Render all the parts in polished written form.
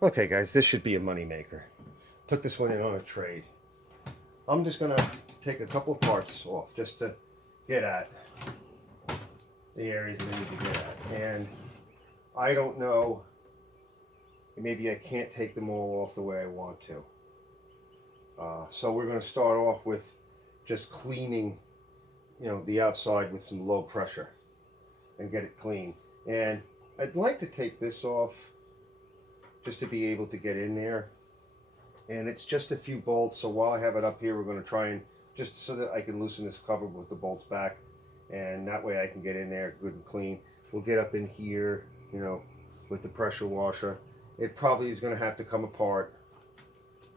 Okay guys, this should be a money maker. Took this one in on a trade. I'm just gonna take a couple of parts off just to get at the areas that I need to get at. And I don't know, maybe I can't take them all off the way I want to. So we're gonna start off with just cleaning, the outside with some low pressure and get it clean. And I'd like to take this off just to be able to get in there. And it's just a few bolts, so while I have it up here, we're going to try and just so that I can loosen this cover with the bolts back, and that way I can get in there good and clean. We'll get up in here, with the pressure washer. It probably is going to have to come apart.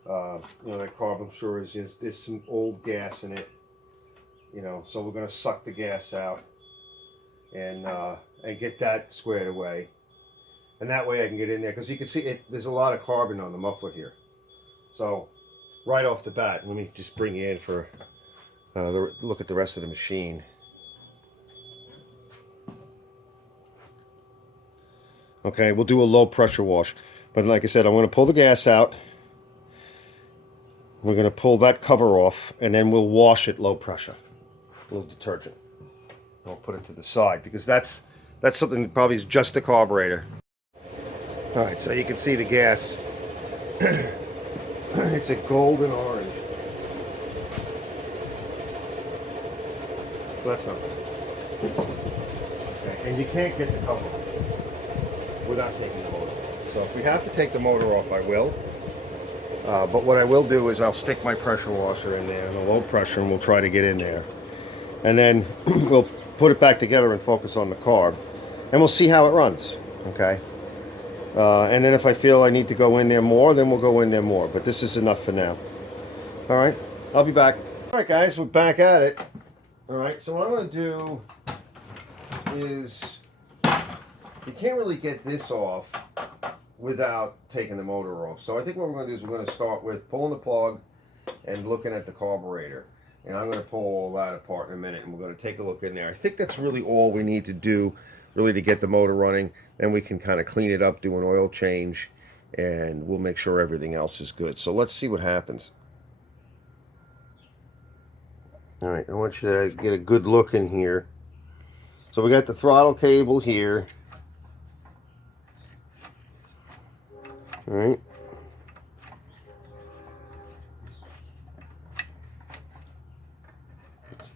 That carb, I'm sure, there's some old gas in it, so we're going to suck the gas out and get that squared away. And that way I can get in there, because you can see there's a lot of carbon on the muffler here. So right off the bat, let me just bring you in for look at the rest of the machine. Okay, we'll do a low pressure wash. But like I said, I'm going to pull the gas out. We're going to pull that cover off, and then we'll wash it low pressure. A little detergent. I'll put it to the side, because that's something that probably is just the carburetor. All right, so you can see the gas. It's a golden orange. So that's not bad. Okay, and you can't get the cover off without taking the motor off. So if we have to take the motor off, I will. But what I will do is I'll stick my pressure washer in there in a low pressure, and we'll try to get in there. And then we'll put it back together and focus on the carb. And we'll see how it runs, okay? And then if I feel I need to go in there more, then we'll go in there more. But this is enough for now. All right, I'll be back. All right, guys, we're back at it. All right, so what I'm going to do is, you can't really get this off without taking the motor off. So I think what we're going to do is we're going to start with pulling the plug and looking at the carburetor. And I'm going to pull all that apart in a minute, and we're going to take a look in there. I think that's really all we need to do, really, to get the motor running. Then we can kind of clean it up, do an oil change, and we'll make sure everything else is good. So let's see what happens. All right, I want you to get a good look in here. So we got the throttle cable here. All right.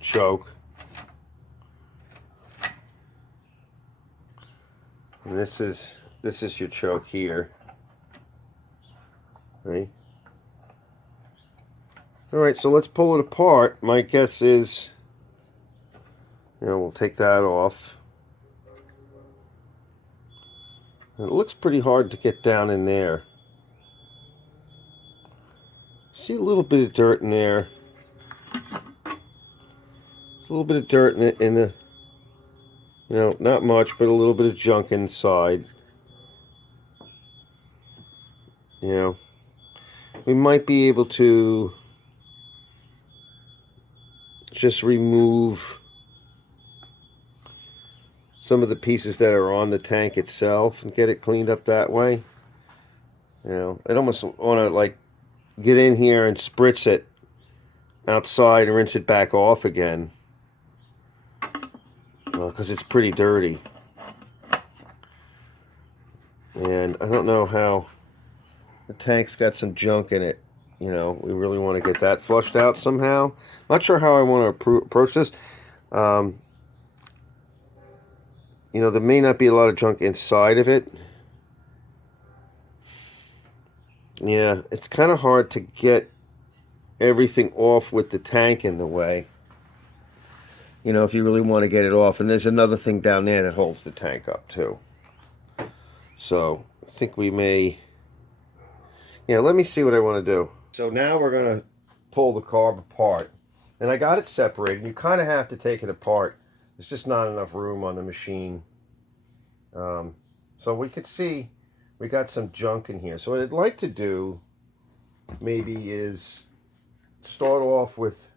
Choke. And this is your choke here. Right? All right, so let's pull it apart. My guess is, we'll take that off. It looks pretty hard to get down in there. See a little bit of dirt in there. There's a little bit of dirt in the not much, but a little bit of junk inside. We might be able to just remove some of the pieces that are on the tank itself and get it cleaned up that way. I'd almost want to like get in here and spritz it outside and rinse it back off again, because it's pretty dirty. And I don't know how, the tank's got some junk in it. We really want to get that flushed out somehow. Not sure how I want to approach this. There may not be a lot of junk inside of it. Yeah, it's kind of hard to get everything off with the tank in the way. If you really want to get it off. And there's another thing down there that holds the tank up too. So I think we may, let me see what I want to do. So now we're going to pull the carb apart. And I got it separated. You kind of have to take it apart. There's just not enough room on the machine. So we could see we got some junk in here. So what I'd like to do maybe is start off with,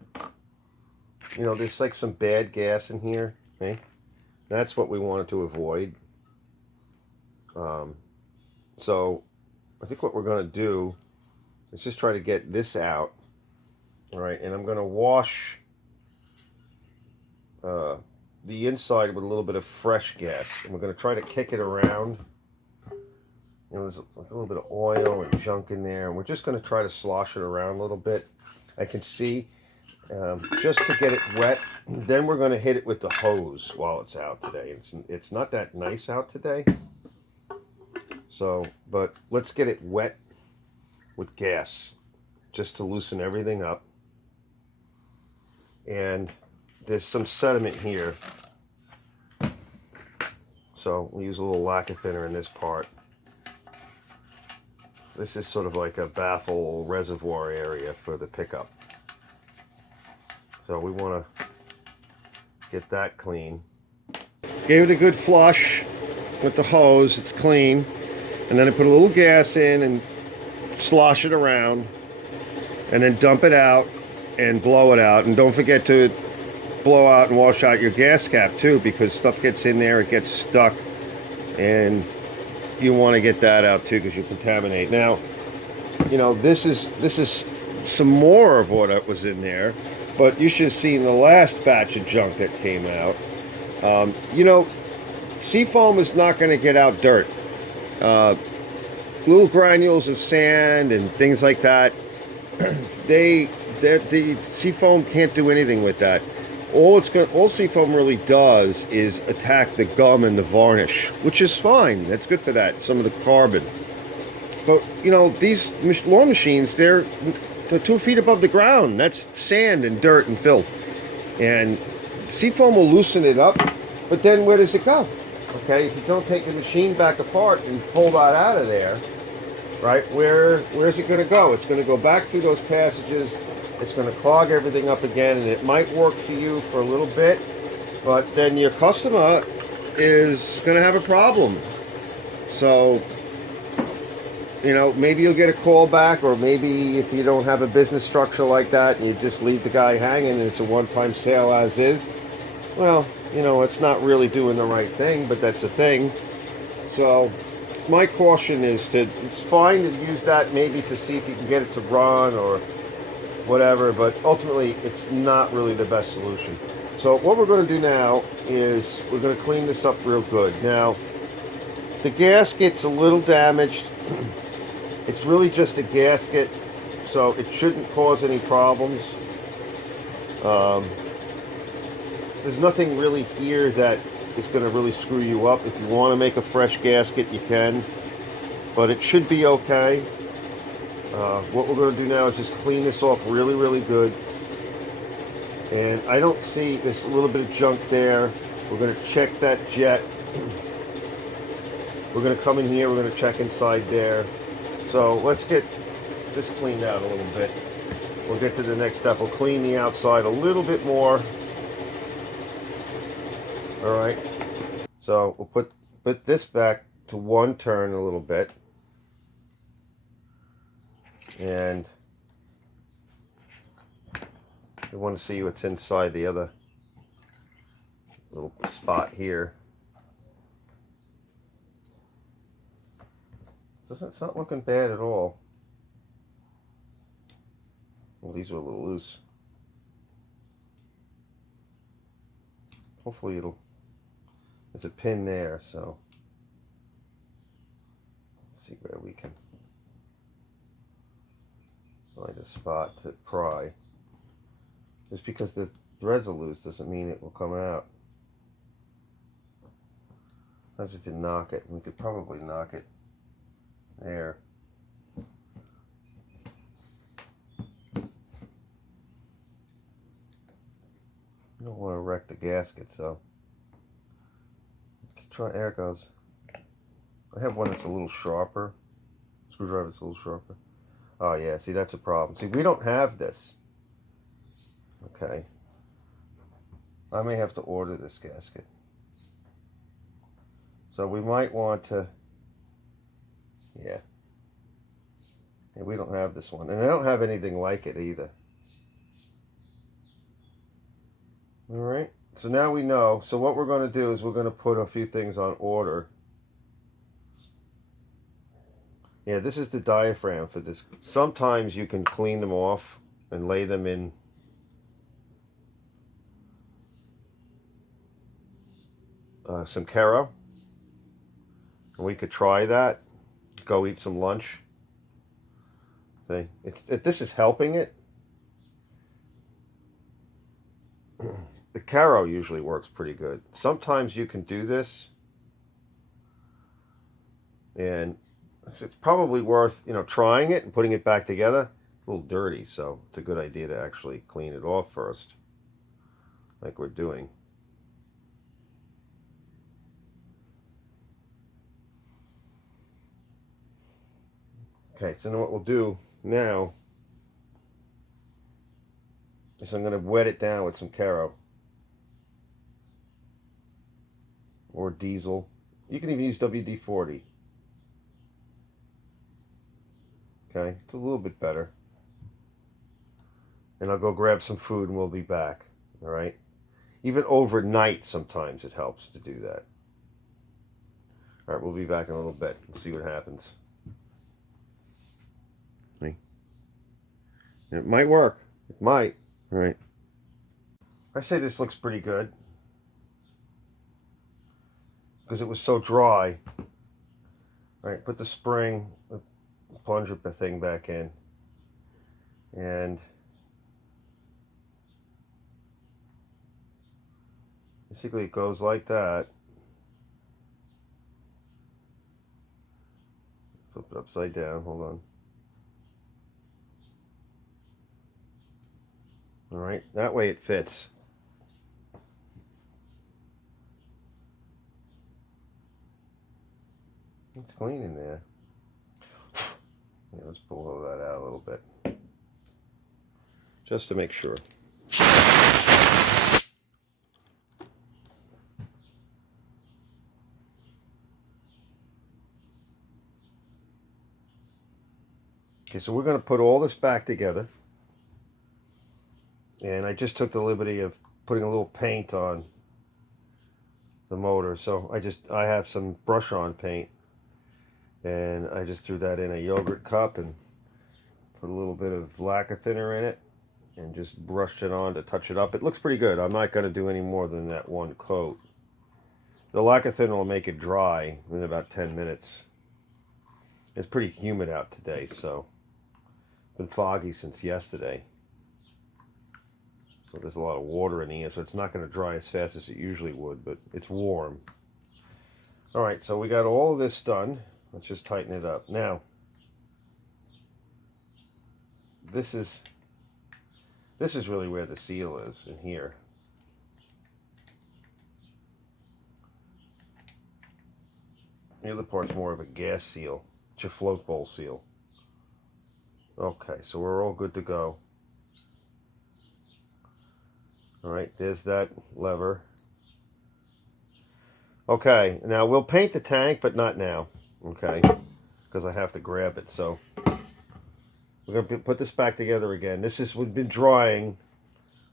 there's like some bad gas in here. Okay? That's what we wanted to avoid. So I think what we're going to do is just try to get this out. All right, and I'm going to wash the inside with a little bit of fresh gas, and we're going to try to kick it around. You know, there's like a little bit of oil and junk in there, and we're just going to try to slosh it around a little bit. I can see, just to get it wet. Then we're going to hit it with the hose while it's out today. It's not that nice out today, so but let's get it wet with gas just to loosen everything up. And there's some sediment here, so we'll use a little lacquer thinner in this part. This is sort of like a baffle reservoir area for the pickup, so we want to get that clean. Gave it a good flush with the hose. It's clean, and then I put a little gas in and slosh it around, and then dump it out and blow it out. And don't forget to blow out and wash out your gas cap too, because stuff gets in there, it gets stuck, and you want to get that out too because you contaminate. Now, you know, this is some more of what was in there, but you should have seen the last batch of junk that came out. You know, seafoam is not going to get out dirt. Little granules of sand and things like that, the seafoam can't do anything with that. All seafoam really does is attack the gum and the varnish, which is fine. That's good for that, some of the carbon. But, you know, these lawn machines, they're 2 feet above the ground. That's sand and dirt and filth. And seafoam will loosen it up, but then where does it go? Okay, if you don't take the machine back apart and pull that out of there, right, where's it going to go? It's going to go back through those passages. It's going to clog everything up again, and it might work for you for a little bit, but then your customer is going to have a problem. So, you know, maybe you'll get a call back, or maybe if you don't have a business structure like that and you just leave the guy hanging and it's a one-time sale as is, well, you know, it's not really doing the right thing, but that's the thing. So my caution is it's fine to use that maybe to see if you can get it to run or whatever, but ultimately it's not really the best solution. So what we're going to do now is we're going to clean this up real good. Now, the gasket's a little damaged. It's really just a gasket, so it shouldn't cause any problems. There's nothing really here that is going to really screw you up. If you want to make a fresh gasket, you can, but it should be okay. What we're going to do now is just clean this off really, really good. And I don't see this little bit of junk there. We're going to check that jet. We're going to come in here. We're going to check inside there. So let's get this cleaned out a little bit. We'll get to the next step. We'll clean the outside a little bit more. All right. So we'll put this back to one turn a little bit. And we want to see what's inside the other little spot here. It's not looking bad at all. Well, these are a little loose. Hopefully there's a pin there, so let's see where we can find a spot to pry. Just because the threads are loose doesn't mean it will come out. As if you knock it, we could probably knock it there. You don't want to wreck the gasket, so let's try. There it goes. I have one that's a little sharper. Screwdriver that's a little sharper. Oh yeah, see, that's a problem. See, we don't have this. Okay. I may have to order this gasket. So we might want to, yeah, we don't have this one. And I don't have anything like it either. All right, so now we know. So what we're going to do is we're going to put a few things on order. Yeah, this is the diaphragm for this. Sometimes you can clean them off and lay them in some Kero. And we could try that. Go eat some lunch. See, this is helping it. The Kero usually works pretty good. Sometimes you can do this, and it's probably worth, trying it and putting it back together. It's a little dirty, so it's a good idea to actually clean it off first, like we're doing. Okay, so then what we'll do now is I'm going to wet it down with some Kero or diesel. You can even use WD-40. Okay, it's a little bit better. And I'll go grab some food and we'll be back. All right? Even overnight sometimes it helps to do that. All right, we'll be back in a little bit. We'll see what happens. See? It might work. It might. All right. I say this looks pretty good because it was so dry. All right, put the spring, the plunger thing back in. And basically it goes like that. Flip it upside down, hold on. All right, that way it fits. It's clean in there. Yeah, let's blow that out a little bit. Just to make sure. Okay, so we're going to put all this back together. And I just took the liberty of putting a little paint on the motor. So I have some brush-on paint. And I just threw that in a yogurt cup and put a little bit of lacquer thinner in it. And just brushed it on to touch it up. It looks pretty good. I'm not going to do any more than that one coat. The lacquer thinner will make it dry in about 10 minutes. It's pretty humid out today, so it's been foggy since yesterday. So there's a lot of water in here, so it's not going to dry as fast as it usually would, but it's warm. All right, so we got all of this done. Let's just tighten it up. Now, this is really where the seal is, in here. The other part's more of a gas seal. It's your float bowl seal. Okay, so we're all good to go. All right, there's that lever. Okay, now we'll paint the tank, but not now. Okay, because I have to grab it. So we're going to put this back together again. We've been drying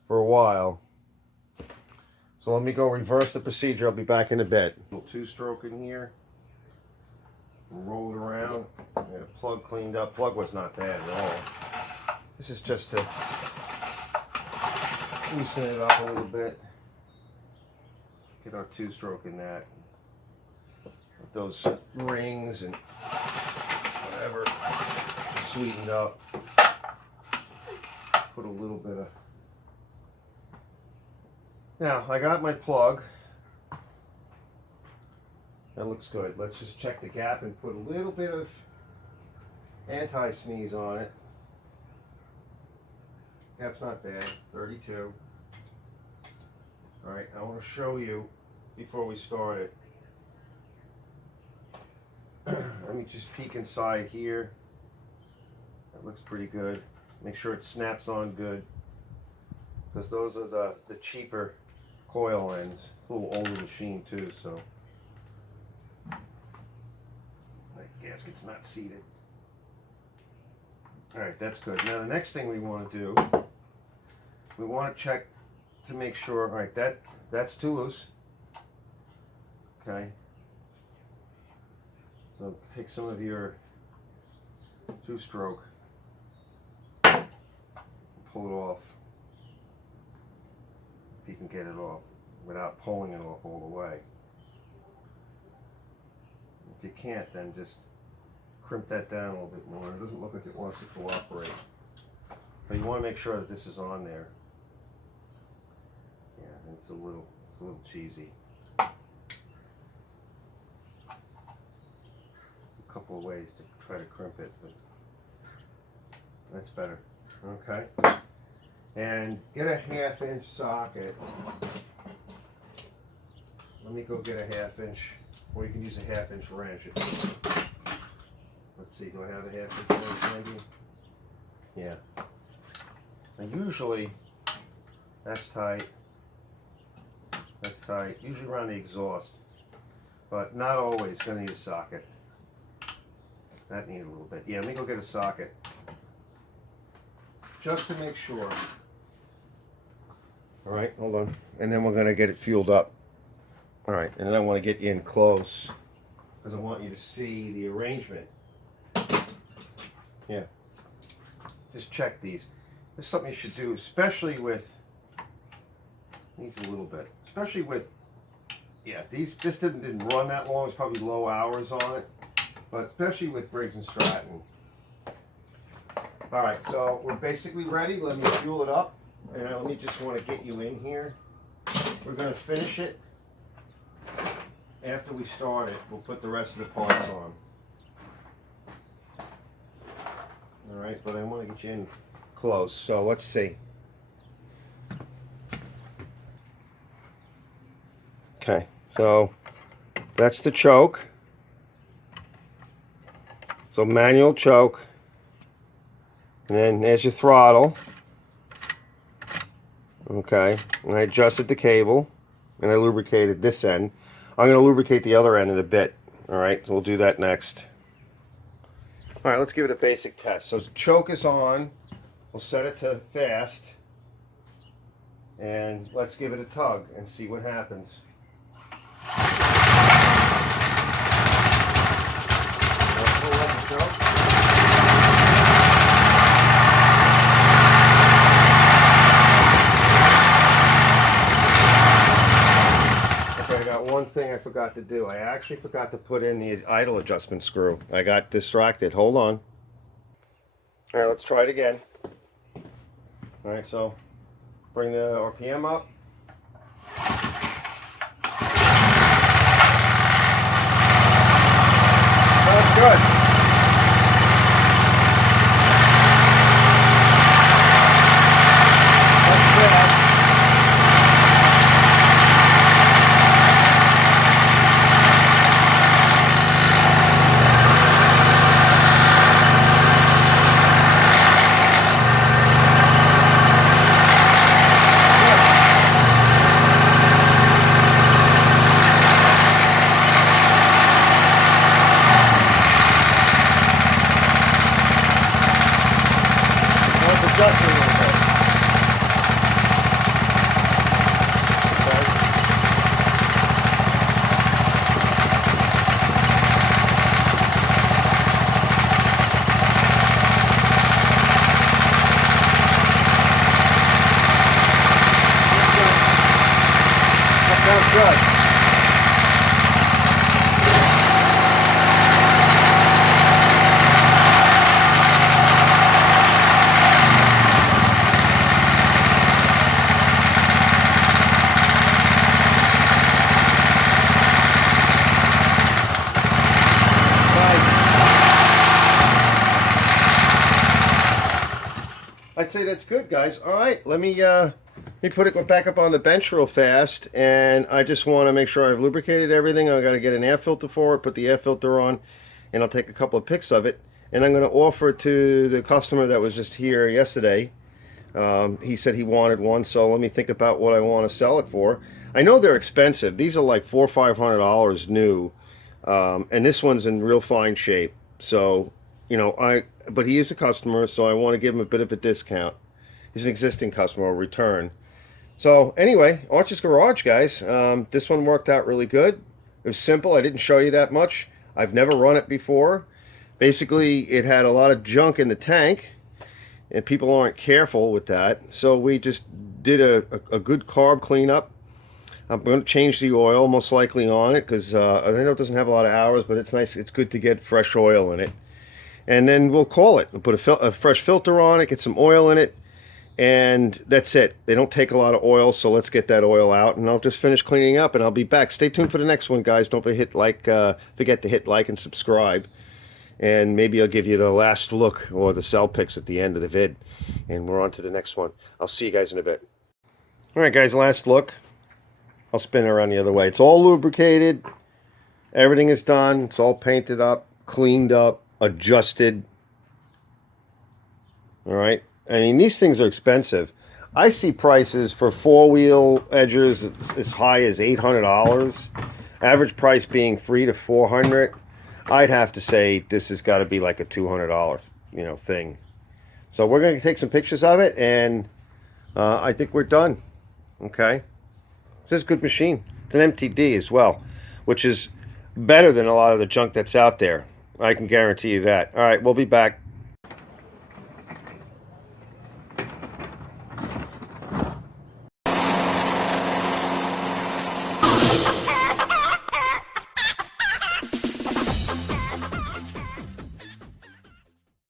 for a while. So let me go reverse the procedure. I'll be back in a bit. A little two-stroke in here. Roll it around. Get a plug cleaned up. Plug was not bad at all. This is just to loosen it up a little bit. Get our two-stroke in that. With those rings and whatever sweetened up. Put a little bit of... Now, I got my plug. That looks good. Let's just check the gap and put a little bit of anti-sneeze on it. Gap's not bad, 32. Alright, I want to show you before we start it. Let me just peek inside here. That looks pretty good. Make sure it snaps on good, because those are the cheaper coil ends. It's a little older machine too, so that gasket's not seated. Alright, that's good. Now the next thing we want to do, we want to check to make sure, alright, that's too loose. Okay. So take some of your 2-stroke. Pull it off. If you can get it off without pulling it off all the way. If you can't, then just crimp that down a little bit more. It doesn't look like it wants to cooperate. But you want to make sure that this is on there. Yeah, it's a little cheesy. A couple of ways to try to crimp it, but that's better. Okay. And get a 1/2-inch socket. Let me go get a 1/2-inch, or you can use a 1/2-inch wrench. Let's see, do I have a 1/2-inch wrench handy? Yeah. Now usually, that's tight. That's tight. Usually around the exhaust, but not always. Gonna need a socket. That needs a little bit. Yeah, let me go get a socket. Just to make sure. All right, hold on. And then we're going to get it fueled up. All right, and then I want to get you in close because I want you to see the arrangement. Yeah. Just check these. This is something you should do, especially with, needs a little bit, especially with, yeah, this didn't run that long. It's probably low hours on it, but especially with Briggs & Stratton. All right, so we're basically ready. Let me fuel it up. And let me just want to get you in here. We're going to finish it. After we start it, we'll put the rest of the parts on. All right, but I want to get you in close. So let's see. Okay, so that's the choke. So manual choke. And then there's your throttle. Okay, and I adjusted the cable and I lubricated this end. I'm going to lubricate the other end in a bit. All right, so we'll do that next. All right, let's give it a basic test. So the choke is on. We'll set it to fast. And let's give it a tug and see what happens. Let's pull up the choke. One thing I forgot to do. I actually forgot to put in the idle adjustment screw. I got distracted. Hold on. All right, let's try it again. All right, so bring the RPM up. That's good. Sounds good. I'd say that's good, guys. All right, let me put it back up on the bench real fast, and I just want to make sure I've lubricated everything. I've got to get an air filter for it, put the air filter on, and I'll take a couple of pics of it, and I'm going to offer it to the customer that was just here yesterday. He said he wanted one, so let me think about what I want to sell it for. I know they're expensive. These are like $400 or $500 new, and this one's in real fine shape. So, you know, but he is a customer, so I want to give him a bit of a discount. He's an existing customer, a return. So anyway, Arch's Garage, guys. This one worked out really good. It was simple. I didn't show you that much. I've never run it before. Basically, it had a lot of junk in the tank, and people aren't careful with that. So we just did a good carb cleanup. I'm going to change the oil most likely on it because I know it doesn't have a lot of hours, but it's nice. It's good to get fresh oil in it. And then we'll call it. We'll put a fresh filter on it, get some oil in it, and that's it. They don't take a lot of oil, so let's get that oil out, and I'll just finish cleaning up, and I'll be back. Stay tuned for the next one, guys. Don't forget to hit like and subscribe, and maybe I'll give you the last look or the cell pics at the end of the vid, and we're on to the next one. I'll see you guys in a bit. All right, guys, last look. I'll spin it around the other way. It's all lubricated. Everything is done. It's all painted up, cleaned up, adjusted. All right. I mean, these things are expensive. I see prices for four-wheel edgers as high as $800. Average price being $300 to $400. I'd have to say this has got to be like a $200, thing. So we're going to take some pictures of it, and I think we're done. Okay. This is a good machine. It's an MTD as well, which is better than a lot of the junk that's out there. I can guarantee you that. All right, we'll be back.